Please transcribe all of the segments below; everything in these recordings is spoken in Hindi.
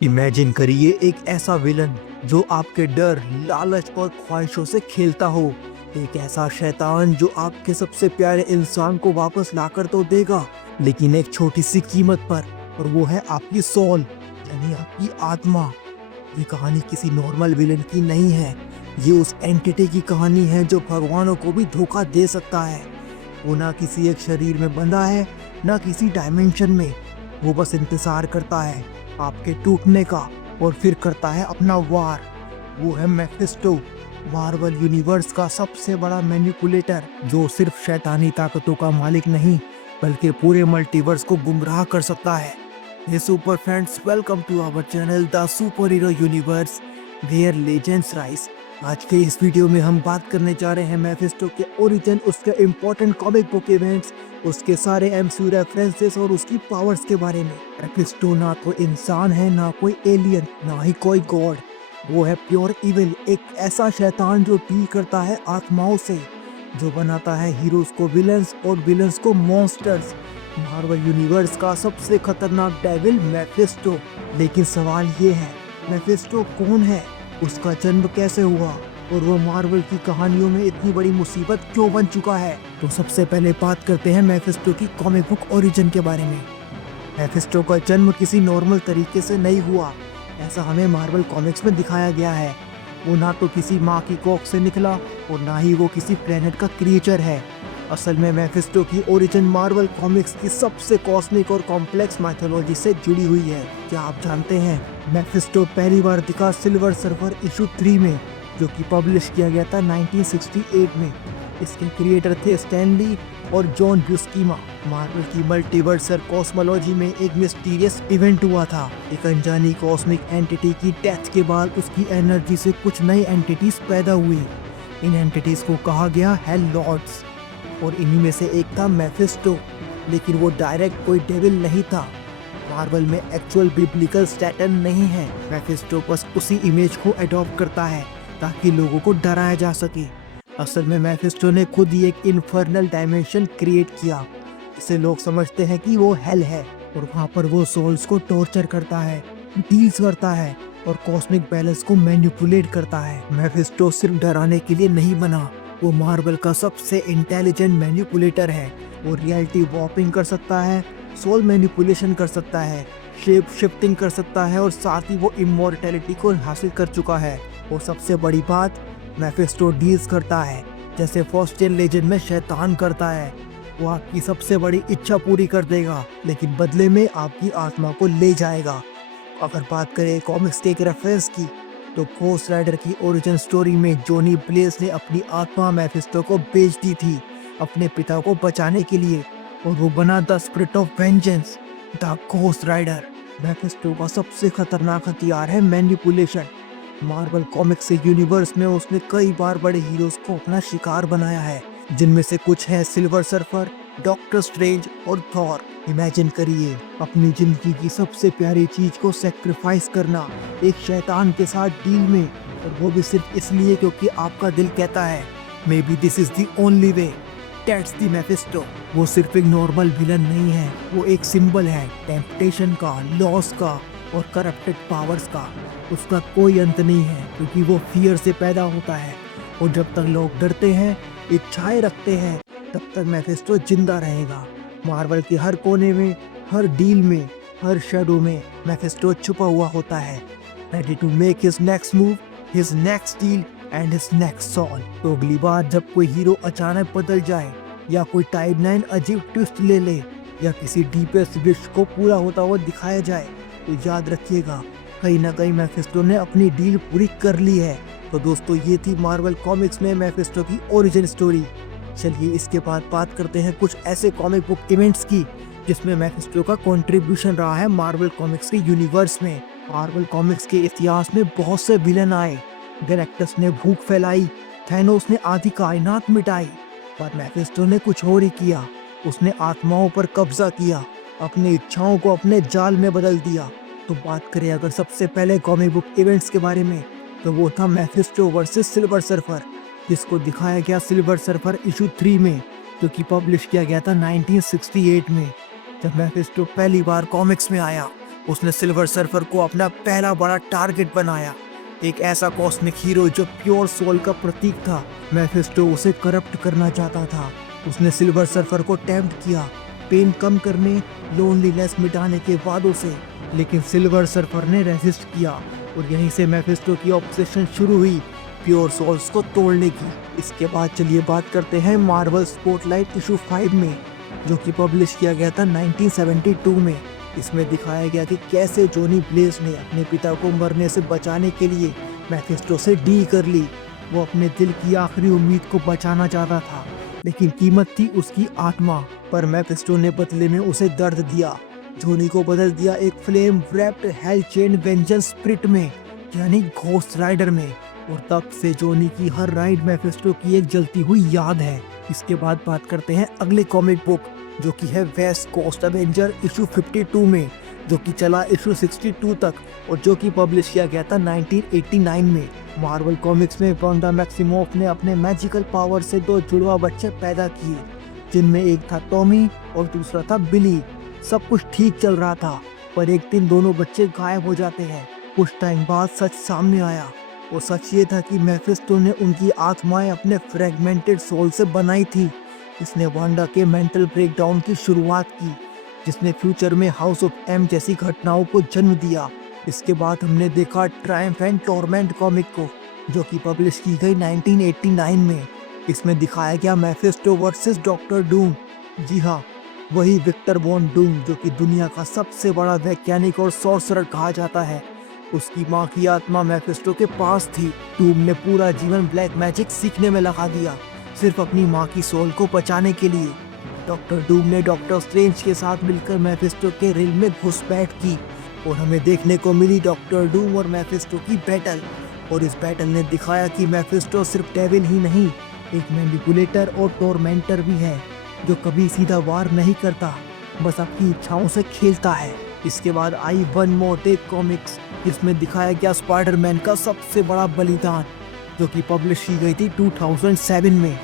इमेजिन करिए एक ऐसा विलन जो आपके डर, लालच और ख्वाहिशों से खेलता हो। एक ऐसा शैतान जो आपके सबसे प्यारे इंसान को वापस लाकर तो देगा, लेकिन एक छोटी सी कीमत पर, और वो है आपकी सोल, यानी आपकी आत्मा। ये कहानी किसी नॉर्मल विलन की नहीं है। ये उस एंटिटी की कहानी है जो भगवानों को भी धोखा दे सकता है। वो ना किसी एक शरीर में बंधा है, ना किसी डायमेंशन में। वो बस इंतजार करता है आपके टूटने का, और फिर करता है अपना वार। वो है मेफिस्टो, मार्वल यूनिवर्स का सबसे बड़ा मैनिपुलेटर, जो सिर्फ शैतानी ताकतों का मालिक नहीं, बल्कि पूरे मल्टीवर्स को गुमराह कर सकता है। Hey super friends, welcome to our channel the super hero universe where legends rise. आज के इस वीडियो में हम बात करने जा रहे हैं मेफिस्टो के ओरिजिन, उसके इम्पोर्टेंट कॉमिक बुक इवेंट्स, उसके सारे एमसीयू रेफरेंसेस और उसकी पावर्स के बारे में। मेफिस्टो ना तो इंसान है, ना कोई एलियन, ना ही कोई गॉड। वो है प्योर इविल, एक ऐसा शैतान जो डील करता है आत्माओं से, जो बनाता है हीरोज को विलन्स और विलन्स को मॉन्स्टर्स। मार्वल यूनिवर्स का सबसे खतरनाक डेविल मेफिस्टो। लेकिन सवाल ये है, मेफिस्टो कौन है, उसका जन्म कैसे हुआ, और वो मार्वल की कहानियों में इतनी बड़ी मुसीबत क्यों बन चुका है। तो सबसे पहले बात करते हैं मेफिस्टो की कॉमिक बुक ओरिजिन के बारे में। मेफिस्टो का जन्म किसी नॉर्मल तरीके से नहीं हुआ, ऐसा हमें मार्वल कॉमिक्स में दिखाया गया है। वो ना तो किसी माँ की कोख से निकला, और ना ही वो किसी प्लेनेट का क्रिएचर है। असल में मेफिस्टो की ओरिजिन मार्वल कॉमिक्स की सबसे कॉस्मिक और कॉम्प्लेक्स माइथोलॉजी से जुड़ी हुई है। क्या आप जानते हैं, मेफिस्टो पहली बार दिखा सिल्वर सर्फर इशू 3 में, जो कि पब्लिश किया गया था 1968 में। इसके क्रिएटर थे स्टैन ली और जॉन ब्यूस्कीमा। मार्वल की मल्टीवर्सल कॉस्मोलॉजी में एक मिस्टीरियस इवेंट हुआ था। एक अनजानी कॉस्मिक एंटिटी की डेथ के बाद उसकी एनर्जी से कुछ नई एंटिटीज पैदा हुई। इन एंटिटीज को कहा गया हेल लॉर्ड्स, और इन्हीं में से एक था मेफिस्टो। लेकिन वो डायरेक्ट कोई डेविल नहीं था। मार्वल में एक्चुअल बिब्लिकल सैटन नहीं है। मेफिस्टो बस उसी इमेज को अडॉप्ट करता है ताकि लोगों को डराया जा सके। असल में मेफिस्टो ने खुद ही एक इन्फर्नल डायमेंशन क्रिएट किया, जिसे लोग समझते हैं कि वो हेल है, और वहाँ पर वो सोल्स को टॉर्चर करता है, डील्स करता है और कॉस्मिक बैलेंस को मैनिपुलेट करता है। मेफिस्टो सिर्फ डराने के लिए नहीं बना, वो मार्वल का सबसे इंटेलिजेंट मैनिपुलेटर है। वो रियलिटी वॉर्पिंग कर सकता है, सोल मैनिपुलेशन कर सकता है, शेप शिफ्टिंग कर सकता है, और साथ ही वो इमॉर्टैलिटी को हासिल कर चुका है। और सबसे बड़ी बात, मेफिस्टो डील्स करता है जैसे फॉस्टेन लेजेंड में शैतान करता है। वो आपकी सबसे बड़ी इच्छा पूरी कर देगा, लेकिन बदले में आपकी आत्मा को ले जाएगा। अगर बात करें कॉमिक्स के एक रेफरेंस की, तो घोस्ट राइडर की ओरिजिन स्टोरी में जॉनी ब्लेज ने अपनी आत्मा मेफिस्टो को बेच दी थी अपने पिता को बचाने के लिए, और वो बना the spirit of vengeance, the Ghost Rider. Mephisto का सबसे खतरनाक हथियार है मैनिपुलेशन। मार्वल कॉमिक्स के यूनिवर्स में उसने कई बार बड़े हीरोज को अपना शिकार बनाया है, जिनमें से कुछ है सिल्वर सर्फर, डॉक्टर स्ट्रेंज और थॉर। इमेजिन करिए अपनी जिंदगी की सबसे प्यारी चीज को सेक्रीफाइस करना एक शैतान के साथ डील में, और वो भी सिर्फ इसलिए क्योंकि आपका दिल कहता है may be this is the only way. That's the Mephisto. वो सिर्फ एक नॉर्मल विलन नहीं है, वो एक सिंबल है टेम्पटेशन का, लॉस का और करप्टेड पावर्स का। उसका कोई अंत नहीं है, क्योंकि वो फियर से पैदा होता है, और जब तक लोग डरते हैं, इच्छाएं रखते हैं, तब तक मेफिस्टो जिंदा रहेगा। मार्वल के हर कोने में, हर डील में, हर शैडो में मेफिस्टो छुपा हुआ होता है, ready to make his next move, his next deal and his next soul. तो अगली बार जब कोई हीरो अचानक बदल जाए, या कोई टाइमलाइन अजीब ट्विस्ट ले ले, या किसी डीपेस्ट विश को पूरा होता हुआ दिखाया जाए, तो याद रखिएगा कहीं ना कहीं मेफिस्टो ने अपनी डील पूरी कर ली है। तो दोस्तों, ये थी मार्वल कॉमिक्स में मेफिस्टो की ओरिजिन स्टोरी। चलिए इसके बाद बात करते हैं कुछ ऐसे कॉमिक बुक इवेंट्स की जिसमें मेफिस्टो का कंट्रीब्यूशन रहा है मार्वल कॉमिक्स के यूनिवर्स में। मार्वल कॉमिक्स के इतिहास में बहुत से विलन आए। गैलेक्टस ने भूख फैलाई, थैनोस ने आधी कायनात मिटाई, पर मेफिस्टो ने कुछ और ही किया। उसने आत्माओं पर कब्जा किया, अपनी इच्छाओं को अपने जाल में बदल दिया। तो बात करें अगर सबसे पहले कॉमिक बुक इवेंट्स के बारे में, तो वो था मेफिस्टो वर्सेस सिल्वर सर्फर, जिसको दिखाया गया सिल्वर सर्फर इशू 3 में, जो कि पब्लिश किया गया था 1968 में। जब मेफिस्टो पहली बार कॉमिक्स में आया, उसने सिल्वर सर्फर को अपना पहला बड़ा टारगेट बनाया, एक ऐसा कॉस्मिक हीरो जो प्योर सोल का प्रतीक था। मेफिस्टो उसे करप्ट करना चाहता था। उसने सिल्वर सर्फर को टेम्प्ट किया, पेन कम करने, लोनलीनेस मिटाने के वादों से, लेकिन सिल्वर सर्फर ने रेजिस्ट किया और यहीं से मेफिस्टो की ऑब्सेशन शुरू हुई प्योर सोल्स को तोड़ने की। इसके बाद चलिए बात करते हैं मार्वल स्पॉटलाइट इशू 5 में, जो कि पब्लिश किया गया था 1972 में। इसमें दिखाया गया कि कैसे जॉनी ब्लेज ने अपने पिता को मरने से बचाने के लिए मेफिस्टो से डील कर ली। वो अपने दिल की आखिरी उम्मीद को बचाना चाहता था, लेकिन कीमत थी उसकी आत्मा। पर मेफिस्टो ने बदले में उसे दर्द दिया। जॉनी को बदल दिया एक flame wrapped hello chain vengeance spirit में, यानी घोस्ट राइडर में। और तब से जॉनी की हर राइड मेफिस्टो की एक जलती हुई याद है। इसके बाद बात करते हैं अगले कॉमिक बुक, जो कि है वेस्ट कोस्ट एवेंजर इशू 52 में, जो कि चला इशू 62 तक और जो कि पब्लिश किया गया था 1989 में। मार्वल कॉमिक्स में वांडा मैक्सिमोफ ने अपने मैजिकल पावर से 2 जुड़वा बच्चे पैदा किए, जिनमें एक था टॉमी और दूसरा था बिली। सब कुछ ठीक चल रहा था, पर एक दिन दोनों बच्चे गायब हो जाते हैं। कुछ टाइम बाद सच सामने आया। वो सच ये था कि मेफिस्टो ने उनकी आत्माएं अपने फ्रेगमेंटेड सोल से बनाई थी। इसने वांडा के मेंटल ब्रेकडाउन की शुरुआत की, जिसने फ्यूचर में हाउस ऑफ एम जैसी घटनाओं को जन्म दिया। इसके बाद हमने देखा ट्रायम्फ एंड टॉर्मेंट कॉमिक को, जो कि पब्लिश की गई 1989 में। इसमें दिखाया गया मेफिस्टो वर्सेस डॉक्टर डूम। जी हाँ, वही विक्टर वॉन डूम, जो कि दुनिया का सबसे बड़ा वैज्ञानिक और सॉर्सरर कहा जाता है। उसकी माँ की आत्मा मेफिस्टो के पास थी। डूम ने पूरा जीवन ब्लैक मैजिक सीखने में लगा दिया, सिर्फ अपनी माँ की सोल को बचाने के लिए। डॉक्टर डूम ने डॉक्टर स्ट्रेंज के साथ मिलकर मेफिस्टो के रिल में घुसपैठ की और हमें देखने को मिली डॉक्टर डूम और मेफिस्टो की बैटल। और इस बैटल ने दिखाया कि मेफिस्टो सिर्फ डेविल ही नहीं, एक मैनिपुलेटर और टॉर्मेंटर भी है, जो कभी सीधा वार नहीं करता, बस आपकी इच्छाओं से खेलता है। इसके बाद I one more day comics, जिसमें दिखाया गया स्पाइडरमैन का सबसे बड़ा बलिदान, जो कि पब्लिश की गई थी 2007 में।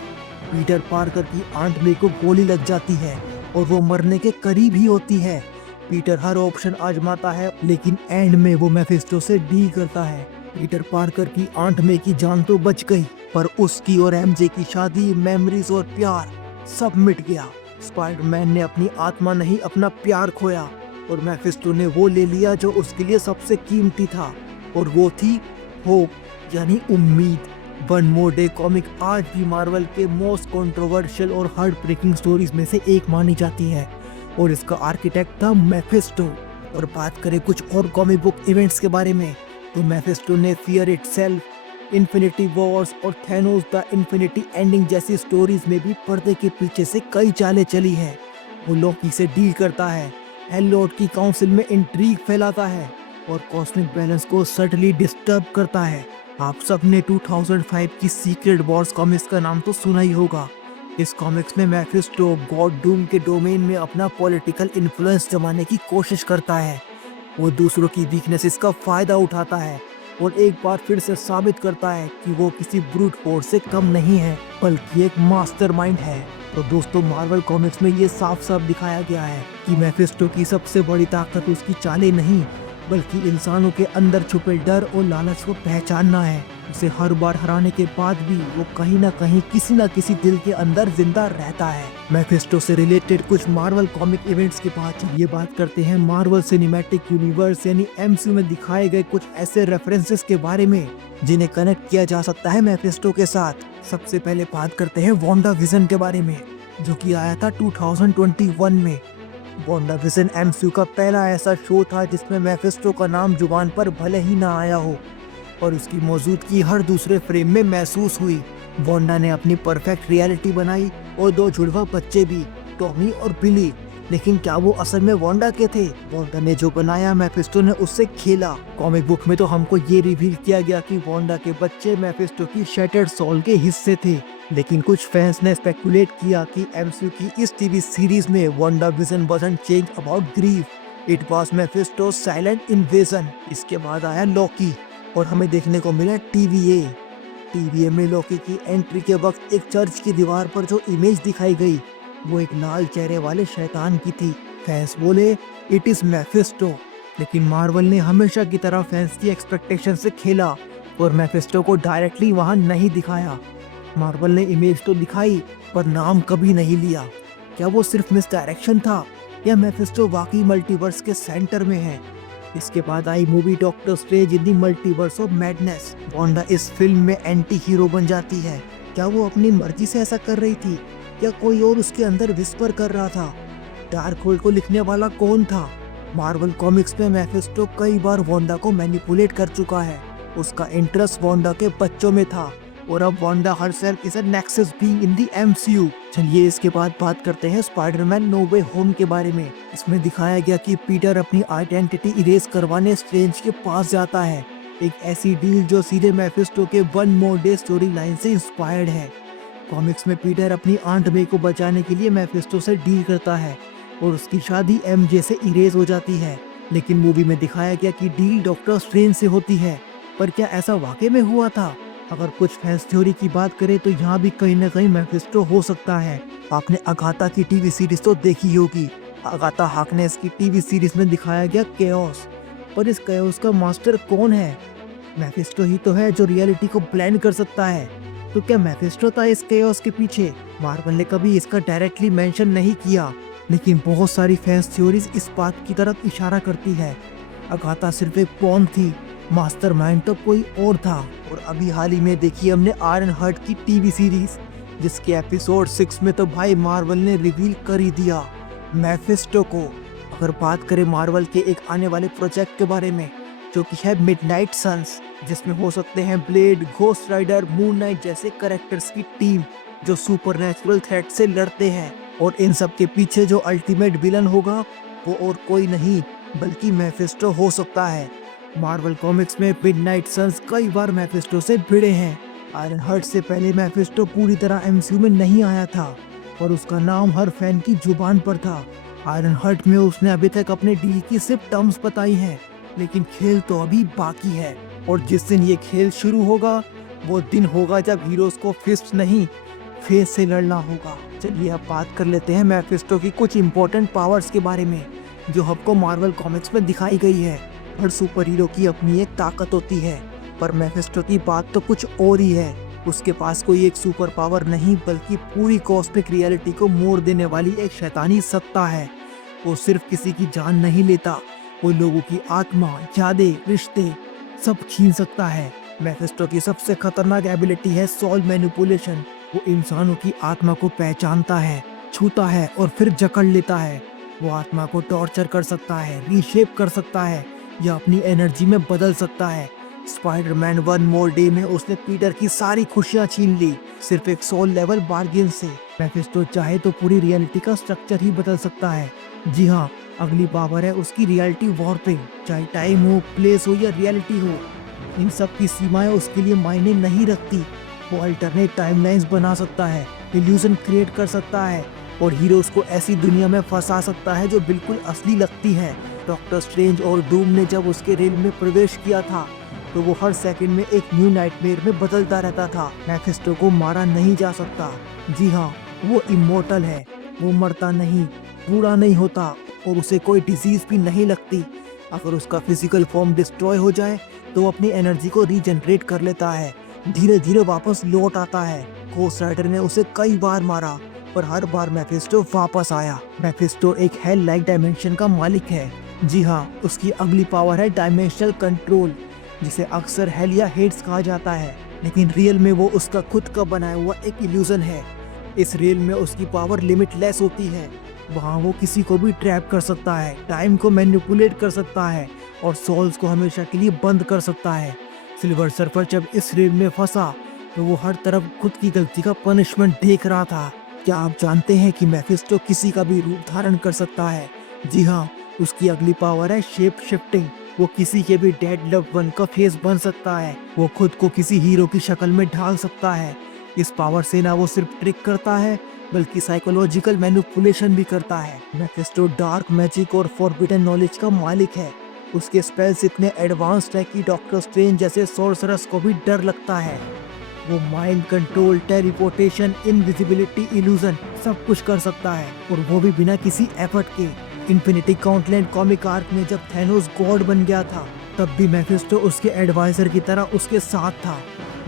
पीटर पार्कर की आंट मे को गोली लग जाती है और वो मरने के करीब ही होती है। पीटर हर ऑप्शन आजमाता है, लेकिन एंड में वो मेफिस्टो से डील करता है। पीटर पार्कर की आंट मे की जान तो बच गई, पर उसकी और एमजे की शादी, मेमोरीज और प्यार सब मिट गया। स्पाइडरमैन ने अपनी आत्मा नहीं, अपना प्यार खोया और मेफिस्टो ने वो ले लिया जो उसके लिए सबसे कीमती था, और वो थी होप, यानी उम्मीद। वन मोर डे कॉमिक आज भी मार्वल के मोस्ट कंट्रोवर्शियल और हार्ट ब्रेकिंग स्टोरीज में से एक मानी जाती है, और इसका आर्किटेक्ट था मेफिस्टो। और बात करें कुछ और कॉमिक बुक इवेंट्स के बारे में, तो मेफिस्टो ने फियर इटसेल्फ, इन्फिनिटी वॉर्स और थैनोस द इन्फिनिटी एंडिंग जैसी स्टोरीज में भी पर्दे के पीछे से कई चालें चली है। वो लोकी से डील करता है, हेल लॉर्ड की काउंसिल में इंट्रीग फैलाता है और कॉस्मिक बैलेंस को सटली डिस्टर्ब करता है। आप सब ने 2005 की सीक्रेट वॉर्स कॉमिक्स का नाम तो सुना ही होगा। इस कॉमिक्स में मेफिस्टो गॉड डूम के डोमेन में अपना पॉलिटिकल इन्फ्लुएंस जमाने की कोशिश करता है। वो दूसरों की वीकनेसेस का फायदा उठाता है और एक बार फिर से साबित करता है कि वो किसी ब्रूट फोर्स से कम नहीं है, बल्कि एक मास्टरमाइंड है। तो दोस्तों, मार्वल कॉमिक्स में ये साफ साफ दिखाया गया है कि मेफिस्टो की सबसे बड़ी ताकत उसकी चालें नहीं, बल्कि इंसानों के अंदर छुपे डर और लालच को पहचानना है। उसे हर बार हराने के बाद भी वो कहीं ना कहीं किसी ना किसी दिल के अंदर जिंदा रहता है। मेफिस्टो से रिलेटेड कुछ मार्वल कॉमिक इवेंट्स के बाद चलिए बात करते हैं मार्वल सिनेमैटिक यूनिवर्स यानी एमसीयू में दिखाए गए कुछ ऐसे रेफरेंसेस के बारे में जिन्हें कनेक्ट किया जा सकता है मेफिस्टो के साथ। सबसे पहले बात करते हैं वांडा विजन के बारे में, जो कि आया था 2021 में। वांडा विजन एमसीयू का पहला ऐसा शो था जिसमें मेफिस्टो का नाम जुबान पर भले ही ना आया हो, और उसकी मौजूदगी हर दूसरे फ्रेम में महसूस हुई। वांडा ने अपनी परफेक्ट रियलिटी बनाई और 2 जुड़वा बच्चे भी, टॉमी और बिली। लेकिन क्या वो असल में वांडा के थे? वांडा ने जो बनाया, मेफिस्टो ने उससे खेला। कॉमिक बुक में तो हमको ये रिवील किया गया कि वांडा के बच्चे मेफिस्टो की शैटर्ड सोल के हिस्से थे, लेकिन कुछ फैंस ने स्पेकुलेट किया कि एमसीयू की इस टीवी सीरीज में Wanda vision wasn't change about grief, it was Mephisto silent invasion. इसके बाद आया लॉकी और हमें देखने को मिला टीवीए में लॉकी की एंट्री के वक्त एक चर्च की दीवार पर जो इमेज दिखाई गई वो एक लाल चेहरे वाले शैतान की थी। फैंस बोले इट इज मेफिस्टो, लेकिन मार्वल ने हमेशा की तरह फैंस की एक्सपेक्टेशन से खेला और मेफिस्टो को डायरेक्टली वहां नहीं दिखाया। मार्वल ने इमेज तो दिखाई पर नाम कभी नहीं लिया। क्या वो सिर्फ मिस डायरेक्शन था या मेफिस्टो वाकई मल्टीवर्स के सेंटर में है? इसके बाद आई movie Doctor Strange in the Multiverse of Madness. Wanda इस फिल्म में एंटी हीरो बन जाती है। क्या वो अपनी मर्जी से ऐसा कर रही थी या कोई और उसके अंदर विस्पर कर रहा था? डार्क होल्ड को लिखने वाला कौन था? मार्वल कॉमिक्स में मेफिस्टो कई बार वांडा को मैनिपुलेट कर चुका है। उसका इंटरेस्ट वांडा के बच्चों में था और अब Wanda herself is a nexus being in the MCU. चलिए इसके बाद बात करते हैं स्पाइडरमैन नो वे होम के बारे में। इसमें दिखाया गया कि पीटर अपनी आइडेंटिटी इरेज करवाने स्ट्रेंज के पास जाता है। एक ऐसी डील जो सीधे मेफिस्टो के one more day story line से इंस्पायर्ड है। कॉमिक्स में पीटर अपनी आंट मे को बचाने के लिए मेफिस्टो से डील करता है और उसकी शादी एमजे से इरेज हो जाती है। लेकिन मूवी में दिखाया गया कि डील डॉक्टर स्ट्रेंज से होती है। पर क्या ऐसा वाकई में हुआ था? अगर कुछ फैंस थ्योरी की बात करें तो यहाँ भी कहीं न कहीं मेफिस्टो हो सकता है। आपने अगाथा की टीवी सीरीज तो देखी होगी। अगाथा हार्कनेस की टीवी सीरीज में दिखाया गया केओस, पर इस केओस का मास्टर कौन है? मेफिस्टो ही तो है जो रियलिटी को ब्लेंड कर सकता है। तो क्या मेफिस्टो था इस केओस के पीछे? मार्वल ने कभी इसका डायरेक्टली मेंशन नहीं किया, लेकिन बहुत सारी फैंस थ्योरीज इस बात की तरफ इशारा करती है। अगाथा सिर्फ एक पॉन थी, मास्टरमाइंड तो कोई और था। और अभी हाल ही में देखी हमने आयरन हार्ट की टीवी सीरीज, जिसके एपिसोड 6 में तो भाई मार्वल ने रिवील कर ही दिया मेफिस्टो को। अगर बात करें मार्वल के एक आने वाले प्रोजेक्ट के बारे में जो कि है मिडनाइट सन्स, जिसमें हो सकते हैं Blade, Ghost Rider, Moon Knight जैसे कैरेक्टर्स की टीम जो सुपरनैचुरल थ्रेट से लड़ते हैं। और इन सब के पीछे जो अल्टीमेट विलन होगा वो और कोई नहीं बल्कि मेफिस्टो हो सकता है। मार्वल कॉमिक्स में मिडनाइट सन्स कई बार मेफिस्टो से भिड़े हैं। आयरन हार्ट से पहले मेफिस्टो पूरी तरह एमसीयू में नहीं आया था और उसका नाम हर फैन की जुबान पर था। आयरन हार्ट में उसने अभी तक अपने डील की सिर्फ टर्म्स बताई हैं, लेकिन खेल तो अभी बाकी है। और जिस दिन ये खेल शुरू होगा वो दिन होगा जब हीरोज को फिस्ट नहीं फेस से लड़ना होगा। चलिए अब बात कर लेते हैं मेफिस्टो की कुछ इंपॉर्टेंट पावर्स के बारे में जो हमको मार्वल कॉमिक्स में दिखाई गई है। हर सुपर हीरो की अपनी एक ताकत होती है, पर मेफिस्टो की बात तो कुछ और ही है। उसके पास कोई एक सुपर पावर नहीं बल्कि पूरी कॉस्मिक रियलिटी को मोड़ देने वाली एक शैतानी सत्ता है। वो सिर्फ किसी की जान नहीं लेता, वो लोगों की आत्मा, यादें, रिश्ते सब छीन सकता है। मेफिस्टो की सबसे खतरनाक एबिलिटी है सोल मैनिपुलेशन। वो इंसानों की आत्मा को पहचानता है, छूता है और फिर जकड़ लेता है। वो आत्मा को टॉर्चर कर सकता है, रीशेप कर सकता है या अपनी एनर्जी में बदल सकता है। स्पाइडरमैन वन मोर डे में उसने पीटर की सारी खुशियां छीन ली सिर्फ एक सोल लेवल बार्गेन से। मेफिस्टो चाहे तो पूरी रियलिटी का स्ट्रक्चर ही बदल सकता है। जी हाँ, अगली पावर है उसकी रियलिटी वॉर्पिंग। चाहे टाइम हो, प्लेस हो या रियलिटी हो, इन सब की सीमाएं उसके लिए मायने नहीं रखती। वो अल्टरनेट टाइमलाइंस बना सकता है, इल्यूजन क्रिएट कर सकता है और हीरोज को ऐसी दुनिया में फंसा सकता है जो बिल्कुल असली लगती है। डॉक्टर स्ट्रेंज और डूम ने जब उसके रेल में प्रवेश किया था तो वो हर सेकंड में एक न्यू नाइटमेयर में बदलता रहता था। मेफिस्टो को मारा नहीं जा सकता। जी हाँ, वो इमोर्टल है, वो मरता नहीं, बूढ़ा नहीं होता और उसे कोई डिजीज भी नहीं लगती। अगर उसका फिजिकल फॉर्म डिस्ट्रॉय हो जाए तो वो अपनी एनर्जी को रीजनरेट कर लेता है, धीरे धीरे वापस लौट आता है। घोस्ट राइडर ने उसे कई बार मारा पर हर बार मेफिस्टो वापस आया। मेफिस्टो एक हेल लाइक डायमेंशन का मालिक है। जी हाँ, उसकी अगली पावर है डायमेंशनल कंट्रोल, जिसे अक्सर हेल या हेड्स कहा जाता है, लेकिन रियल में वो उसका खुद का बनाया हुआ एक इल्यूजन है। इस रियल में उसकी पावर लिमिटलेस होती है। वहाँ वो किसी को भी ट्रैप कर सकता है, टाइम को मैनिपुलेट कर सकता है और सोल्स को हमेशा के लिए बंद कर सकता है। सिल्वर सर्फर जब इस रियल में फंसा तो वो हर तरफ खुद की गलती का पनिशमेंट देख रहा था। क्या आप जानते हैं कि मेफिस्टो किसी का भी रूप धारण कर सकता है? जी हाँ, उसकी अगली पावर है शेप शिफ्टिंग। वो किसी के भी डेड लव्ड वन का फेस बन सकता है। वो खुद को किसी हीरो की शक्ल में ढाल सकता है। इस पावर से ना वो सिर्फ ट्रिक करता है बल्कि साइकोलॉजिकल मैनिपुलेशन भी करता है। मेफिस्टो डार्क मैजिक और फॉरबिडन नॉलेज का मालिक है। उसके स्पेल्स इतने एडवांस्ड है कि डॉक्टर स्ट्रेंज जैसे सोर्सरर्स को भी डर लगता है। वो mind control, teleportation, invisibility, illusion सब कुछ कर सकता है और वो भी बिना किसी एफर्ट के। इन्फिनिटी गॉन्टलेट कॉमिक आर्क में जब थैनोस गॉड बन गया था, तब भी मेफिस्टो उसके एडवाइजर की तरह उसके साथ था।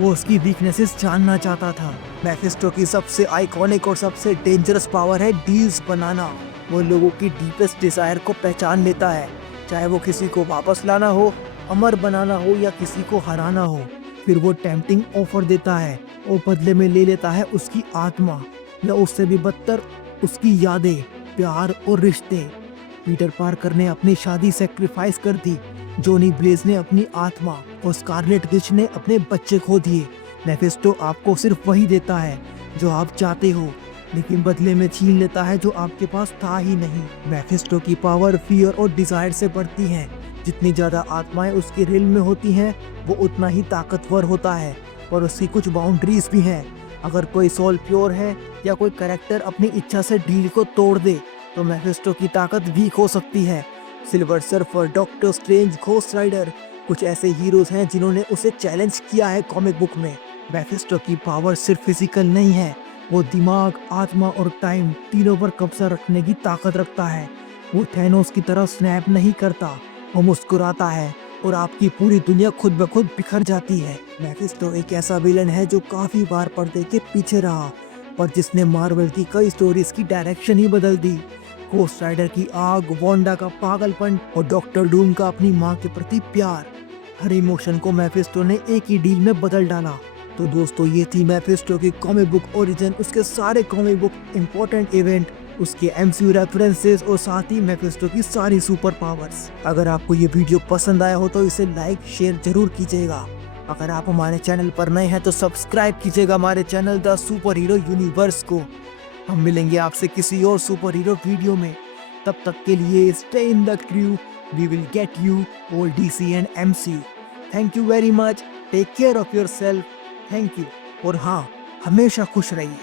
वो उसकी वीकनेसेस जानना चाहता था। मेफिस्टो की सबसे आइकॉनिक और सबसे डेंजरस पावर है डील्स बनाना। वो लोगों की डीपेस्ट डिजायर को पहचान लेता है, चाहे वो किसी को वापस लाना हो, अमर बनाना हो या किसी को हराना हो। फिर वो टेम्पटिंग ऑफर देता है और बदले में ले लेता है उसकी आत्मा, या उससे भी बदतर उसकी यादें, प्यार और रिश्ते। पीटर पार्कर ने अपनी शादी सेक्रीफाइस कर दी, जॉनी ब्लेज ने अपनी आत्मा और स्कारलेट विच ने अपने बच्चे खो दिए। मेफिस्टो आपको सिर्फ वही देता है जो आप चाहते हो, लेकिन बदले में छीन लेता है जो आपके पास था ही नहीं। मेफिस्टो की पावर फियर और डिजायर से बढ़ती है। जितनी ज्यादा आत्माएं उसके रिल्म में होती हैं, वो उतना ही ताकतवर होता है, पर उसकी कुछ बाउंड्रीज भी हैं। अगर कोई सोल प्योर है या कोई कैरेक्टर अपनी इच्छा से डील को तोड़ दे, तो मेफिस्टो की ताकत वीक हो सकती है। Silver Surfer, Doctor Strange, Ghost Rider, कुछ ऐसे हीरोज हैं जिन्होंने उसे चैलेंज किया है कॉमिक बुक में। मेफिस्टो की पावर सिर्फ फिजिकल नहीं है, वो दिमाग, आत्मा और टाइम तीनों पर कब्जा रखने की ताकत रखता है। वो थैनोस की तरह स्नैप नहीं करता, वो मुस्कुराता है और आपकी पूरी दुनिया खुद ब खुद बिखर जाती है। मेफिस्टो एक ऐसा विलन है जो काफी बार पर्दे के पीछे रहा, पर जिसने मार्वल की कई स्टोरीज की डायरेक्शन ही बदल दी। घोस्ट राइडर की आग, वांडा का पागलपन और डॉक्टर डूम का अपनी माँ के प्रति प्यार, हर इमोशन को मेफिस्टो ने एक ही डील में बदल डाला। तो दोस्तों, ये थी मेफिस्टो की कॉमिक बुक ओरिजिन, उसके सारे कॉमिक बुक इंपॉर्टेंट इवेंट, उसके एमसीयू रेफरेंसेस और साथ ही मेफिस्टो की सारी सुपर पावर्स। अगर आपको ये वीडियो पसंद आया हो तो इसे लाइक शेयर जरूर कीजिएगा। अगर आप हमारे चैनल पर नए हैं तो सब्सक्राइब कीजिएगा हमारे channel the super hero universe को। हम मिलेंगे आपसे किसी और सुपर हीरो वीडियो में। तब तक के लिए stay in the crew, we will get you all DC and MCU. Thank you very much, take care of yourself, thank you, और हाँ, हमेशा खुश रहिए।